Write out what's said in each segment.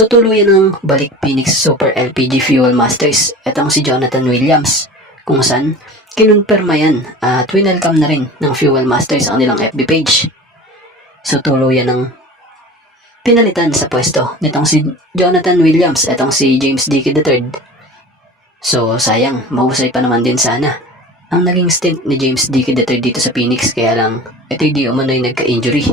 So tuluyan ng balik Phoenix Super LPG Fuel Masters. Itong si Jonathan Williams. Kung saan, kinonperma yan at winelcome na rin ng Fuel Masters sa kanilang FB page. So tuluyan ng pinalitan sa pwesto nitong si Jonathan Williams, itong si James Dickey III. So sayang, mahusay pa naman din sana ang naging stint ni James Dickey III dito sa Phoenix, kaya lang ito di umano'y nagka-injury.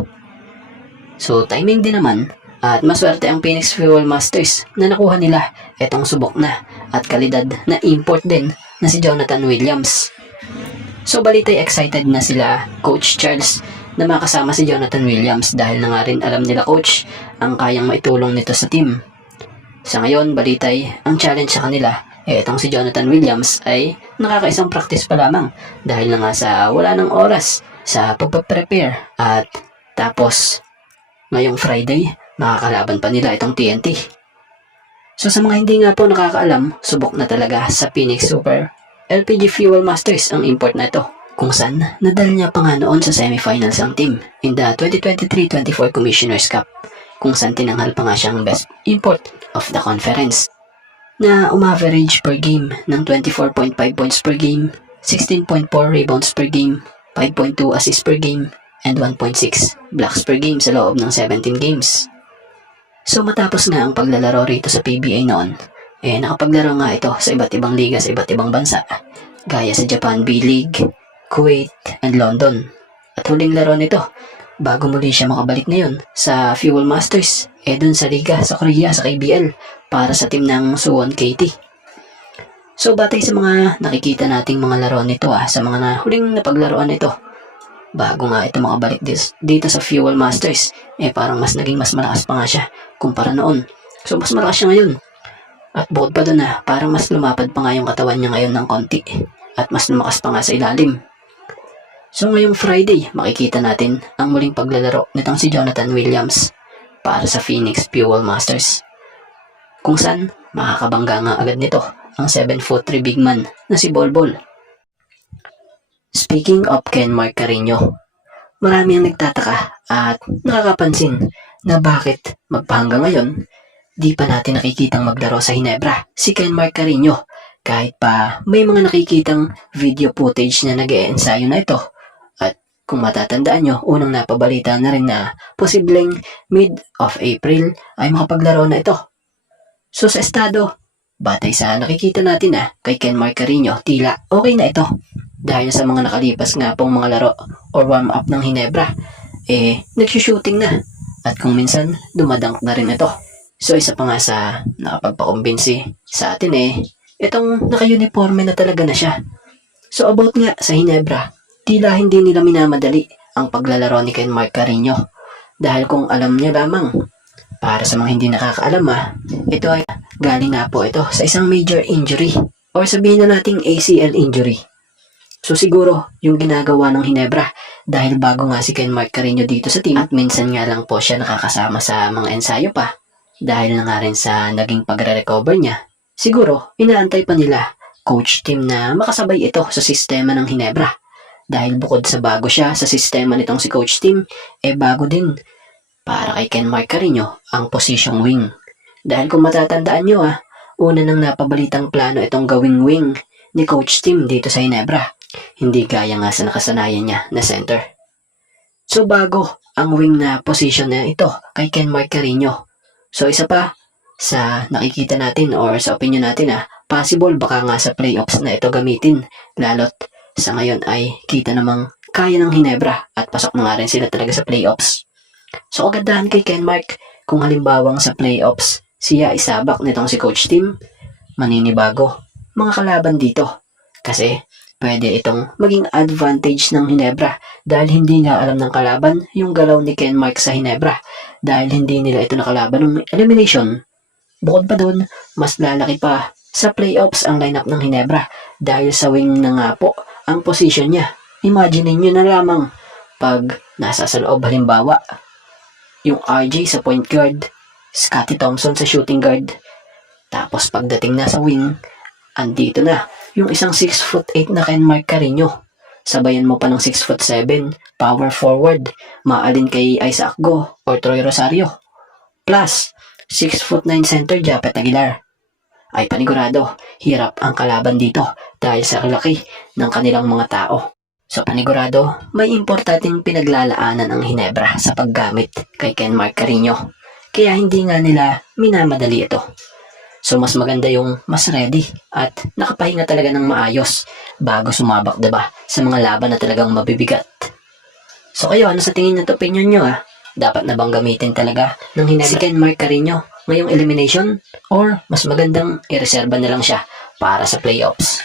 So timing din naman at maswerte ang Phoenix Fuel Masters na nakuha nila itong subok na at kalidad na import din na si Jonathan Williams. So balitay excited na sila Coach Charles na makasama si Jonathan Williams dahil na nga rin alam nila coach ang kayang maitulong nito sa team. Sa ngayon, balitay ang challenge sa kanila itong si Jonathan Williams ay nakakaisang practice pa lamang dahil na nga sa wala ng oras sa pagpaprepare at tapos ngayong Friday makakalaban pa nila itong TNT. So sa mga hindi nga po nakakaalam, subok na talaga sa Phoenix Super LPG Fuel Masters ang import na ito, kung saan nadal niya pa nga noon sa semifinals ang team in the 2023-24 Commissioner's Cup, kung saan tinanghal pa nga siyang best import of the conference na umaverage per game ng 24.5 points per game, 16.4 rebounds per game, 5.2 assists per game, and 1.6 blocks per game sa loob ng 17 games. So matapos nga ang paglalaro rito sa PBA noon, nakapaglaro nga ito sa iba't ibang liga sa iba't ibang bansa, gaya sa Japan B-League, Kuwait, and London. At huling laro nito, bago muli siya makabalik ngayon sa Fuel Masters, dun sa liga sa Korea sa KBL para sa team ng Suwon KT. So batay sa mga nakikita nating mga laro nito sa mga huling napaglaruan nito, bago nga ito makabalik dito sa Fuel Masters, parang mas malakas pa nga siya kumpara noon. So mas malakas siya ngayon. At bukod pa doon parang mas lumapad pa nga yung katawan niya ngayon ng konti at mas lumakas pa nga sa ilalim. So ngayong Friday, makikita natin ang muling paglalaro nitong si Jonathan Williams para sa Phoenix Fuel Masters, kung saan makakabangga nga agad nito ang 7'3" big man na si Bolbol. Speaking of Ken Mark Carino, marami ang nagtataka at nakakapansin na bakit magpahanggang ngayon di pa natin nakikitang maglaro sa Hinebra si Ken Mark Carino, kahit pa may mga nakikitang video footage na nag-e-ensayo na ito. At kung matatandaan nyo, unang napabalita na rin na posibleng mid of April ay makapaglaro na ito. So sa estado, batay sa nakikita natin kay Ken Mark Carino, tila okay na ito dahil sa mga nakalipas nga pong mga laro or warm up ng Hinebra, nagsushooting na at kung minsan dumadunk na rin ito. So isa pa nga sa nakapagpakumbinsi sa atin itong naka-uniforme na talaga na siya. So about nga sa Hinebra, tila hindi nila minamadali ang paglalaro ni Ken Mark Carino dahil kung alam niyo lamang, para sa mga hindi nakakaalam ito ay galing nga po ito sa isang major injury or sabihin na nating ACL injury. So siguro yung ginagawa ng Hinebra dahil bago nga si Ken Mark Carino dito sa team at minsan nga lang po siya nakakasama sa mga ensayo pa dahil na nga rin sa naging pagre-recover niya, siguro inaantay pa nila coach team na makasabay ito sa sistema ng Hinebra dahil bukod sa bago siya sa sistema nitong si coach team, bago din para kay Ken Mark Carino ang position wing. Dahil kung matatandaan nyo una nang napabalitang plano itong gawing wing ni coach team dito sa Hinebra, hindi gaya nga sa nakasanayan niya na center. So bago ang wing na position na ito kay Ken Mark Carino. So isa pa sa nakikita natin or sa opinion natin possible baka nga sa playoffs na ito gamitin, lalo't sa ngayon ay kita namang kaya ng Hinebra at pasok na nga rin sila talaga sa playoffs. So kagandahan kay Ken Mark, kung halimbawang sa playoffs siya isabak nitong si coach team, maninibago mga kalaban dito kasi pwede itong maging advantage ng Hinebra dahil hindi nga alam ng kalaban yung galaw ni Ken Mark sa Hinebra dahil hindi nila ito nakalaban ng elimination. Bukod pa doon, mas lalaki pa sa playoffs ang lineup ng Hinebra dahil sa wing na nga po ang position niya. Imagine nyo na lamang pag nasa sa loob halimbawa yung RJ sa point guard, Scottie Thompson sa shooting guard, tapos pagdating na sa wing, andito na yung isang 6'8" na Ken Mark Carino. Sabayan mo pa ng 6'7" power forward, maalin kay Isaac Go or Troy Rosario. Plus, 6'9" center Japet Aguilar, ay panigurado hirap ang kalaban dito dahil sa laki ng kanilang mga tao. So panigurado, may importanteng pinaglalaanan ang Hinebra sa paggamit kay Ken Mark Carino. Kaya hindi nga nila minamadali ito. So mas maganda yung mas ready at nakapahinga talaga ng maayos bago sumabak, diba? Sa mga laban na talagang mabibigat. So kayo, ano sa tingin nyo, opinion nyo Dapat na bang gamitin talaga ng Hinebra si Ken Mark Carino ngayong elimination? Or mas magandang ireserba na lang siya para sa playoffs?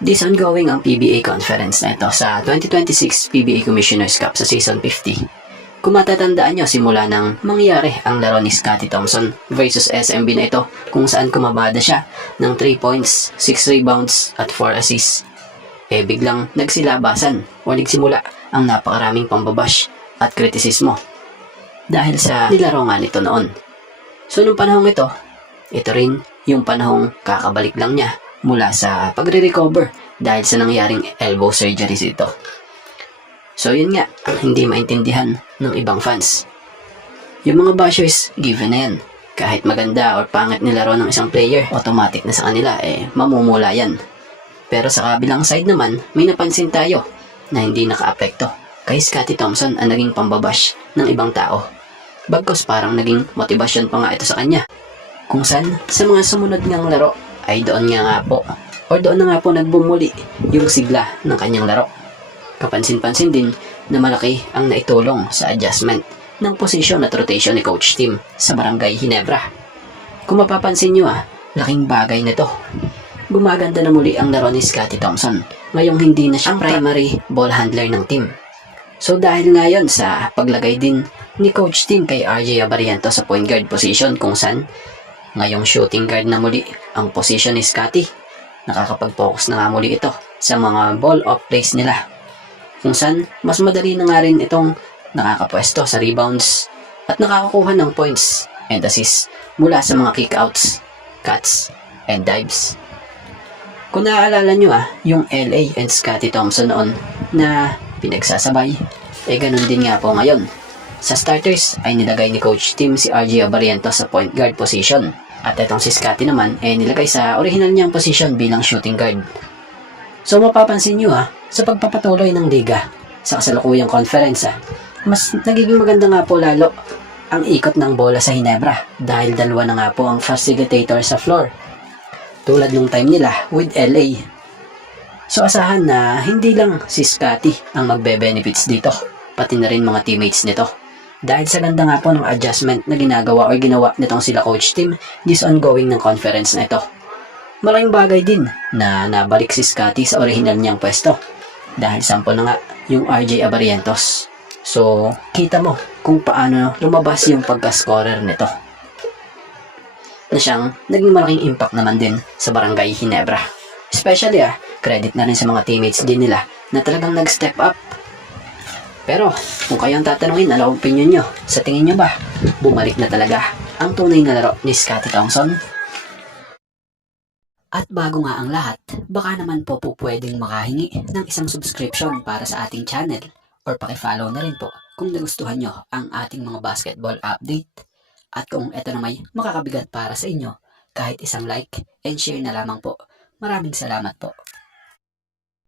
This ongoing ang PBA conference na ito sa 2026 PBA Commissioner's Cup sa Season 50. Kung matatandaan nyo, simula nang mangyari ang laro ni Scottie Thompson versus SMB na ito, kung saan kumabada siya ng 3 points, 6 rebounds at 4 assists. Biglang nagsilabasan o nagsimula ang napakaraming pambabash at kritisismo dahil sa nilaro nga nito noon. So nung panahong ito rin yung panahong kakabalik lang niya mula sa pagre-recover dahil sa nangyaring elbow surgery ito. So yun nga, ang hindi maintindihan ng ibang fans. Yung mga bashers, given na yan. Kahit maganda or pangit nilaro ng isang player, automatic na sa kanila, mamumula yan. Pero sa kabilang side naman, may napansin tayo na hindi naka-apekto kay Scottie Thompson ang naging pambabash ng ibang tao. Bagkus parang naging motivasyon pa nga ito sa kanya. Kung saan, sa mga sumunod ngang laro, ay doon na nga po nagbumuli yung sigla ng kanyang laro. Kapansin-pansin din na malaki ang naitulong sa adjustment ng posisyon at rotation ni Coach Tim sa Barangay Hinebra. Kung mapapansin nyo laking bagay nito. Gumaganda na muli ang laro ni Scottie Thompson ngayong hindi na siya ang primary ball handler ng team. So dahil ngayon sa paglagay din ni Coach Tim kay RJ Abariento sa point guard position kung saan ngayong shooting guard na muli ang position ni Scottie, nakakapag-focus na nga muli ito sa mga ball off plays nila. Kung saan, mas madali na nga rin itong nakakapwesto sa rebounds at nakakakuha ng points and assists mula sa mga kickouts, cuts, and dives. Kung naaalala nyo yung LA and Scottie Thompson noon na pinagsasabay, ganun din nga po ngayon. Sa starters ay nilagay ni Coach Tim si RJ Abariento sa point guard position at itong si Scottie naman nilagay sa original niyang position bilang shooting guard. So mapapansin nyo sa pagpapatuloy ng liga sa kasalukuyang conference mas nagiging maganda nga po lalo ang ikot ng bola sa Hinebra dahil dalawa na nga po ang facilitator sa floor tulad nung time nila with LA. So asahan na hindi lang si Scottie ang magbe-benefits dito, pati na rin mga teammates nito dahil sa ganda nga po ng adjustment na ginagawa o ginawa nitong sila Coach Tim this ongoing ng conference na ito. Malaking bagay din na nabalik si Scottie sa original niyang pwesto dahil sample na nga yung RJ Abarientos. So, kita mo kung paano lumabas yung pagka-scorer nito na siyang naging malaking impact naman din sa Barangay Hinebra. Especially credit na rin sa mga teammates din nila na talagang nag-step up. Pero, kung kayo ang tatanungin, ano ang opinion nyo? Sa tingin nyo ba, bumalik na talaga ang tunay na laro ni Scottie Thompson? At bago nga ang lahat, baka naman po pwedeng makahingi ng isang subscription para sa ating channel or pakifollow na rin po kung nagustuhan nyo ang ating mga basketball update. At kung ito na may makakabigat para sa inyo, kahit isang like and share na lamang po. Maraming salamat po.